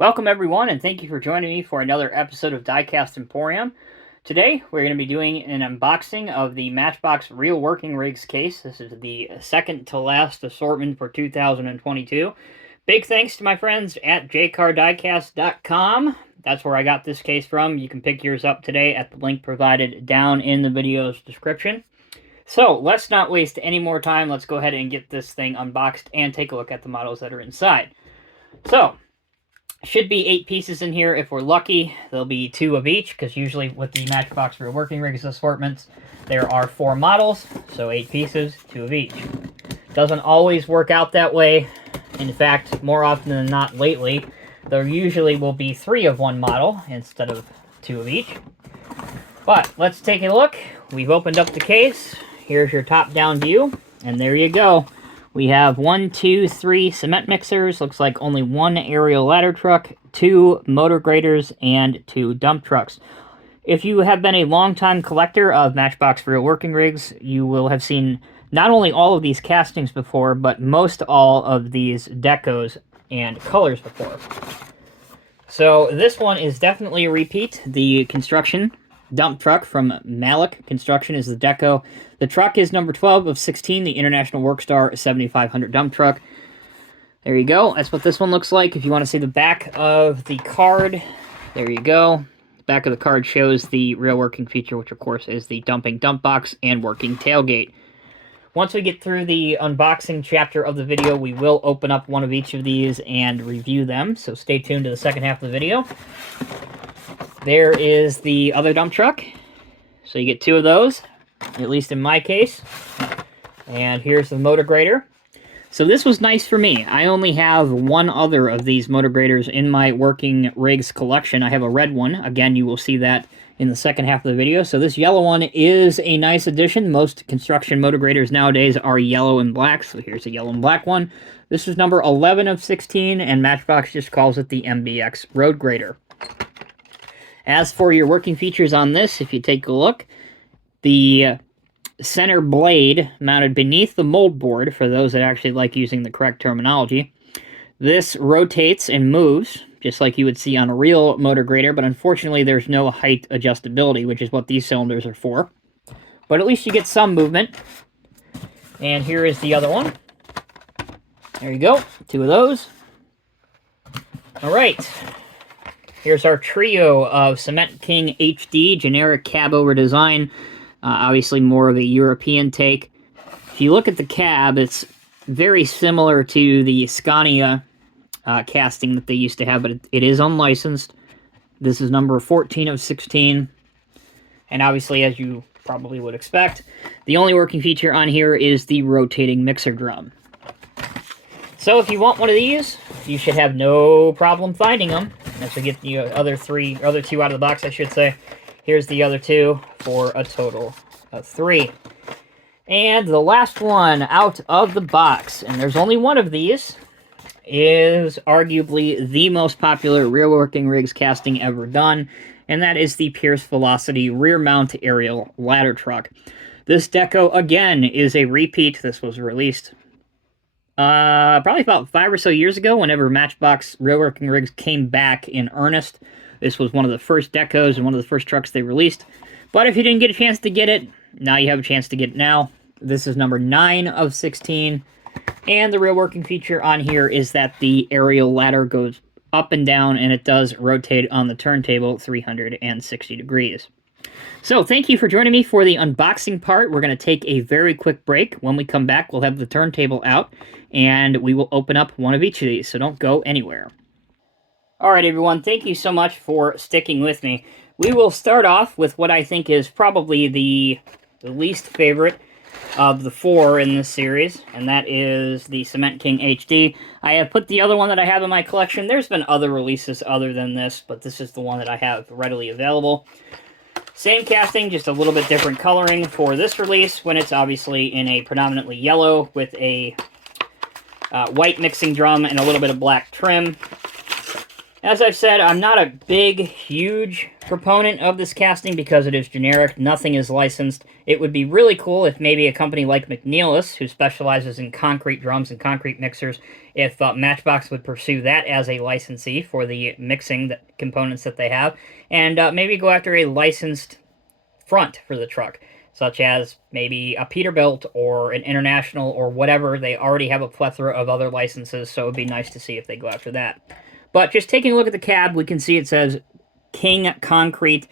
Welcome everyone, and thank you for joining me for another episode of Diecast Emporium. Today we're going to be doing an unboxing of the Matchbox Real Working Rigs case. This is the second to last assortment for 2022. Big thanks to my friends at JCarDiecast.com. That's where I got this case from. You can pick yours up today at the link provided down in the video's description. So let's not waste any more time. Let's go ahead and get this thing unboxed and take a look at the models that are inside. So, should be 8 pieces in here if we're lucky. There'll be 2 of each, because usually with the Matchbox Real Working Rigs assortments, there are 4 models, so 8 pieces, 2 of each. Doesn't always work out that way. In fact, more often than not lately, there usually will be 3 of one model instead of 2 of each. But let's take a look. We've opened up the case. Here's your top-down view, and there you go. We have 1, 2, 3 cement mixers, looks like only 1 aerial ladder truck, 2 motor graders, and 2 dump trucks. If you have been a long-time collector of Matchbox Real Working Rigs, you will have seen not only all of these castings before, but most all of these decos and colors before. So this one is definitely a repeat. The construction dump truck from Malik Construction is the deco. The truck is number 12 of 16, the International Workstar 7500 dump truck. There you go. That's what this one looks like. If you want to see the back of the card, there you go. The back of the card shows the real working feature, which of course is the dumping dump box and working tailgate. Once we get through the unboxing chapter of the video, we will open up one of each of these and review them, so stay tuned to the second half of the video. There is the other dump truck. So you get 2 of those, at least in my case. And here's the motor grader. So this was nice for me. I only have 1 other of these motor graders in my working rigs collection. I have a red one. Again, you will see that in the second half of the video. So this yellow one is a nice addition. Most construction motor graders nowadays are yellow and black. So here's a yellow and black one. This is number 11 of 16, and Matchbox just calls it the MBX Road Grader. As for your working features on this, if you take a look, the center blade mounted beneath the mold board, for those that actually like using the correct terminology, this rotates and moves, just like you would see on a real motor grader, but unfortunately there's no height adjustability, which is what these cylinders are for. But at least you get some movement. And here is the other one. There you go, 2 of those. All right. Here's our trio of Cement King HD, generic cab over design. Obviously more of a European take. If you look at the cab, it's very similar to the Scania casting that they used to have, but it is unlicensed. This is number 14 of 16. And obviously, as you probably would expect, the only working feature on here is the rotating mixer drum. So if you want one of these, you should have no problem finding them. As we get the other 2 out of the box, I should say. Here's the other 2 for a total of 3. And the last one out of the box, and there's only 1 of these, is arguably the most popular rear working rigs casting ever done, and that is the Pierce Velocity rear mount aerial ladder truck. This deco, again, is a repeat. This was released probably about 5 or so years ago, whenever Matchbox Real Working Rigs came back in earnest. This was one of the first decos and one of the first trucks they released. But if you didn't get a chance to get it, now you have a chance to get it now. This is number 9 of 16. And the real working feature on here is that the aerial ladder goes up and down, and it does rotate on the turntable 360 degrees. So, thank you for joining me for the unboxing part. We're going to take a very quick break. When we come back, we'll have the turntable out, and we will open up one of each of these, so don't go anywhere. Alright everyone, thank you so much for sticking with me. We will start off with what I think is probably the least favorite of the 4 in this series, and that is the Cement King HD. I have put the other one that I have in my collection. There's been other releases other than this, but this is the one that I have readily available. Same casting, just a little bit different coloring for this release, when it's obviously in a predominantly yellow with a white mixing drum and a little bit of black trim. As I've said, I'm not a big, huge proponent of this casting because it is generic. Nothing is licensed. It would be really cool if maybe a company like McNeilus, who specializes in concrete drums and concrete mixers, if Matchbox would pursue that as a licensee for the mixing components that they have, and maybe go after a licensed front for the truck, such as maybe a Peterbilt or an International or whatever. They already have a plethora of other licenses, so it would be nice to see if they go after that. But just taking a look at the cab, we can see it says King Concrete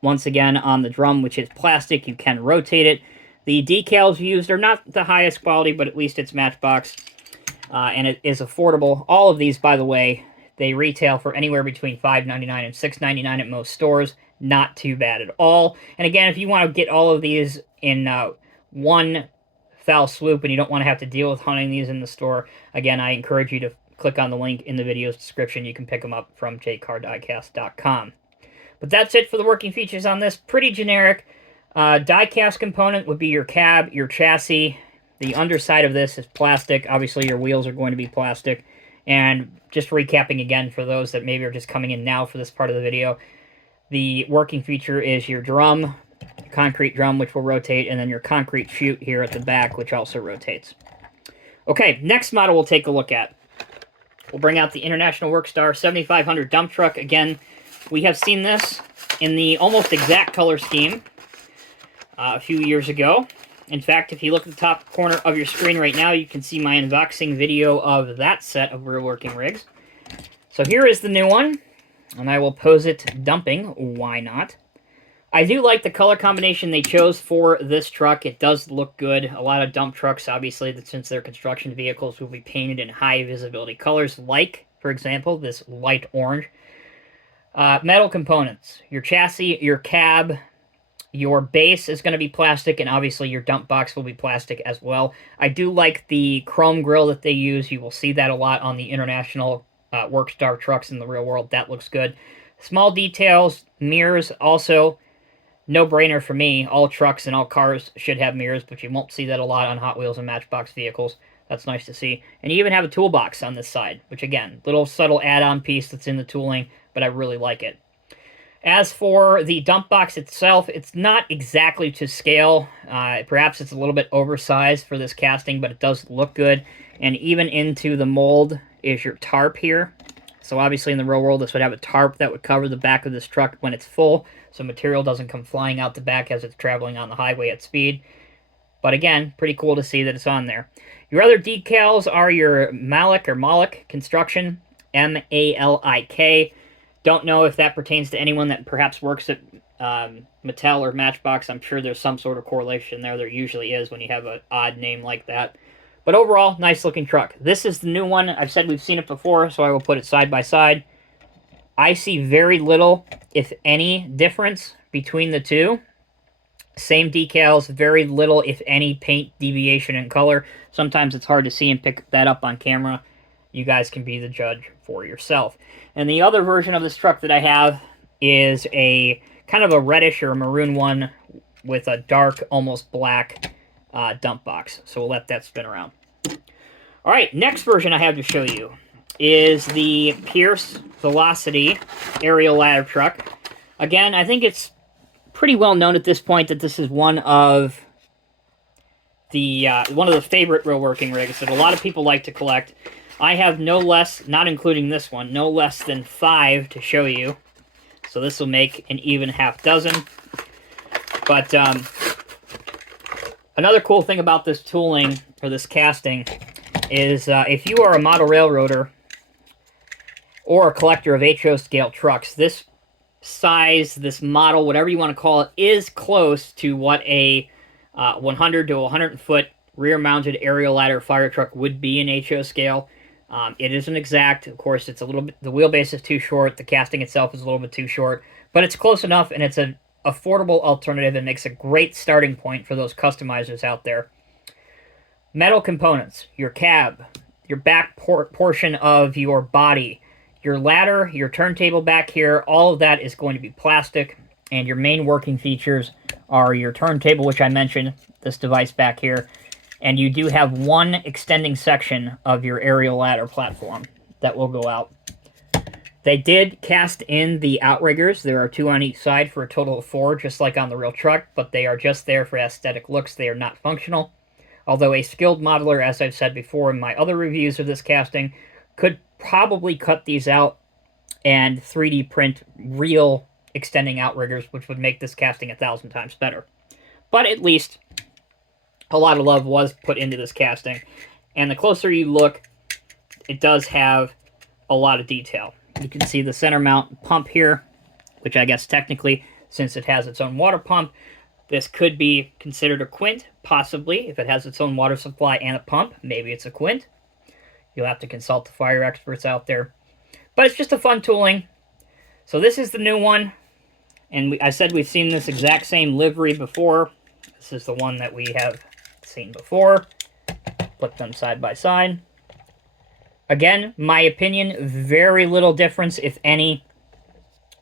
once again on the drum, which is plastic. You can rotate it. The decals used are not the highest quality, but at least it's Matchbox, and it is affordable. All of these, by the way, they retail for anywhere between $5.99 and $6.99 at most stores. Not too bad at all. And again, if you want to get all of these in one foul swoop and you don't want to have to deal with hunting these in the store, again, I encourage you to click on the link in the video's description. You can pick them up from JCarDiecast.com. But that's it for the working features on this. Pretty generic. Die-cast component would be your cab, your chassis. The underside of this is plastic. Obviously, your wheels are going to be plastic. And just recapping again for those that maybe are just coming in now for this part of the video, the working feature is your drum, concrete drum, which will rotate, and then your concrete chute here at the back, which also rotates. Okay, next model we'll take a look at. We'll bring out the International Workstar 7500 dump truck. Again, we have seen this in the almost exact color scheme a few years ago. In fact, if you look at the top corner of your screen right now, you can see my unboxing video of that set of real working rigs. So here is the new one, and I will pose it dumping. Why not? I do like the color combination they chose for this truck. It does look good. A lot of dump trucks, obviously, since they're construction vehicles, will be painted in high visibility colors, like, for example, this light orange. Metal components. Your chassis, your cab, your base is going to be plastic, and obviously your dump box will be plastic as well. I do like the chrome grille that they use. You will see that a lot on the International Workstar trucks in the real world. That looks good. Small details, mirrors also. No-brainer for me. All trucks and all cars should have mirrors, but you won't see that a lot on Hot Wheels and Matchbox vehicles. That's nice to see. And you even have a toolbox on this side, which again, little subtle add-on piece that's in the tooling, but I really like it. As for the dump box itself, it's not exactly to scale. Perhaps it's a little bit oversized for this casting, but it does look good. And even into the mold is your tarp here. So obviously in the real world, this would have a tarp that would cover the back of this truck when it's full, so material doesn't come flying out the back as it's traveling on the highway at speed. But again, pretty cool to see that it's on there. Your other decals are your Malik construction, M-A-L-I-K. Don't know if that pertains to anyone that perhaps works at Mattel or Matchbox. I'm sure there's some sort of correlation there. There usually is when you have an odd name like that. But overall, nice looking truck. This is the new one. I've said we've seen it before, so I will put it side by side. I see very little, if any, difference between the two. Same decals, very little, if any, paint deviation in color. Sometimes it's hard to see and pick that up on camera. You guys can be the judge for yourself. And the other version of this truck that I have is a kind of a reddish or a maroon one with a dark, almost black dump box. So we'll let that spin around. All right, next version I have to show you is the Pierce Velocity aerial ladder truck. Again, I think it's pretty well known at this point that this is one of the favorite real working rigs that a lot of people like to collect. I have no less, not including this one, no less than 5 to show you. So this will make an even half dozen. But another cool thing about this tooling, or this casting, is if you are a model railroader or a collector of HO scale trucks, this size, this model, whatever you want to call it, is close to what a 100 to 100 foot rear-mounted aerial ladder fire truck would be in HO scale. It isn't exact. Of course, it's a little bit, the wheelbase is too short, the casting itself is a little bit too short, but it's close enough, and it's an affordable alternative and makes a great starting point for those customizers out there. Metal components, your cab, your back portion of your body, your ladder, your turntable back here, all of that is going to be plastic, and your main working features are your turntable, which I mentioned, this device back here, and you do have one extending section of your aerial ladder platform that will go out. They did cast in the outriggers. There are 2 on each side for a total of 4, just like on the real truck, but they are just there for aesthetic looks. They are not functional. Although a skilled modeler, as I've said before in my other reviews of this casting, could probably cut these out and 3D print real extending outriggers, which would make this casting 1,000 times better. But at least a lot of love was put into this casting. And the closer you look, it does have a lot of detail. You can see the center mount pump here, which I guess technically, since it has its own water pump, this could be considered a quint, possibly. If it has its own water supply and a pump, maybe it's a quint. You'll have to consult the fire experts out there. But it's just a fun tooling. So this is the new one. And I said we've seen this exact same livery before. This is the one that we have seen before. Put them side by side. Again, my opinion, very little difference, if any,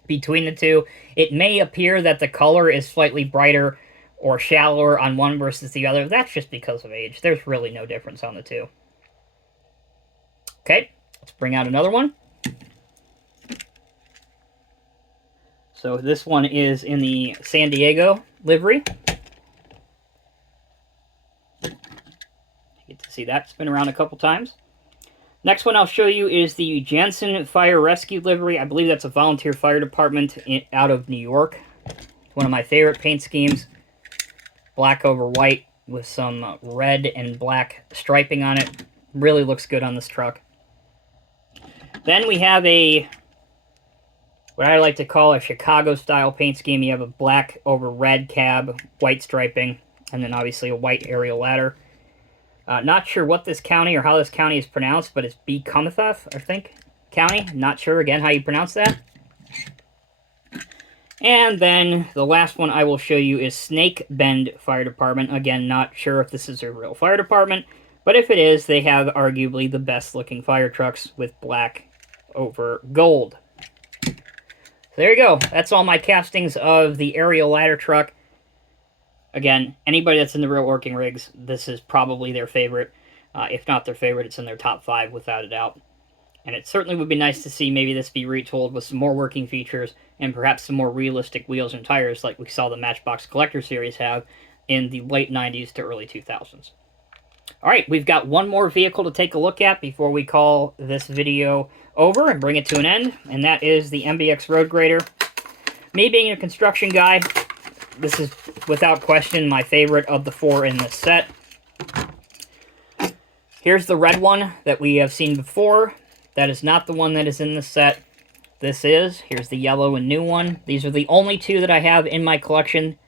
between the two. It may appear that the color is slightly brighter or shallower on one versus the other. That's just because of age. There's really no difference on the two. Okay, let's bring out another one. So this one is in the San Diego livery. You get to see that spin around a couple times. Next one I'll show you is the Jansen Fire Rescue livery. I believe that's a volunteer fire department out of New York. One of my favorite paint schemes. Black over white with some red and black striping on it. Really looks good on this truck. Then we have what I like to call a Chicago-style paint scheme. You have a black over red cab, white striping, and then obviously a white aerial ladder. Not sure what this county or how this county is pronounced, but it's Becomethoff, I think, county. Not sure, again, how you pronounce that. And then the last one I will show you is Snake Bend Fire Department. Again, not sure if this is a real fire department, but if it is, they have arguably the best-looking fire trucks with black over gold. So there you go. That's all my castings of the aerial ladder truck. Again, anybody that's in the real working rigs, this is probably their favorite. If not their favorite, it's in their top 5 without a doubt. And it certainly would be nice to see maybe this be retooled with some more working features and perhaps some more realistic wheels and tires like we saw the Matchbox Collector Series have in the late 90s to early 2000s. Alright, we've got one more vehicle to take a look at before we call this video over and bring it to an end, and that is the MBX Road Grader. Me being a construction guy, this is, without question, my favorite of the 4 in this set. Here's the red one that we have seen before. That is not the one that is in this set. This is. Here's the yellow and new one. These are the only 2 that I have in my collection.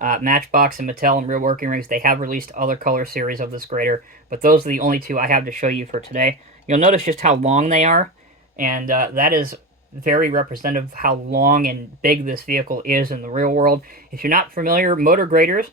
Matchbox and Mattel and Real Working Rigs, they have released other color series of this grader, but those are the only 2 I have to show you for today. You'll notice just how long they are, and that is very representative of how long and big this vehicle is in the real world. If you're not familiar, motor graders,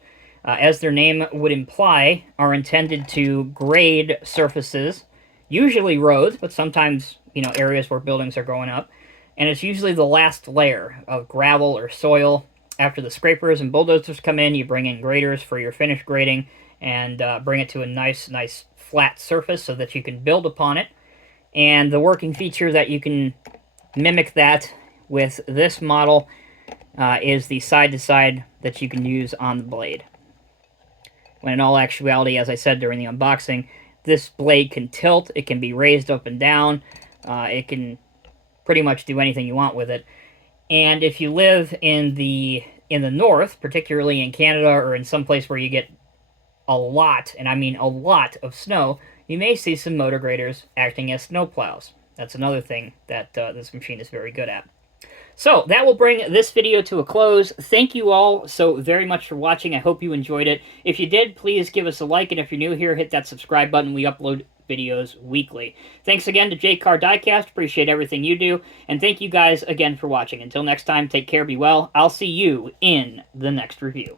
as their name would imply, are intended to grade surfaces, usually roads, but sometimes, you know, areas where buildings are going up, and it's usually the last layer of gravel or soil. After the scrapers and bulldozers come in, you bring in graders for your finish grading and bring it to a nice flat surface so that you can build upon it. And the working feature that you can mimic that with this model is the side-to-side that you can use on the blade. When in all actuality, as I said during the unboxing, this blade can tilt, it can be raised up and down, it can pretty much do anything you want with it. And if you live in the north, particularly in Canada or in some place where you get a lot, and I mean a lot, of snow, you may see some motor graders acting as snow plows. That's another thing that this machine is very good at. So that will bring this video to a close. Thank you all so very much for watching. I hope you enjoyed it. If you did, please give us a like, and if you're new here, hit that subscribe button. We upload videos weekly. Thanks again to JCarDiecast. Appreciate everything you do. And thank you guys again for watching. Until next time, take care, be well. I'll see you in the next review.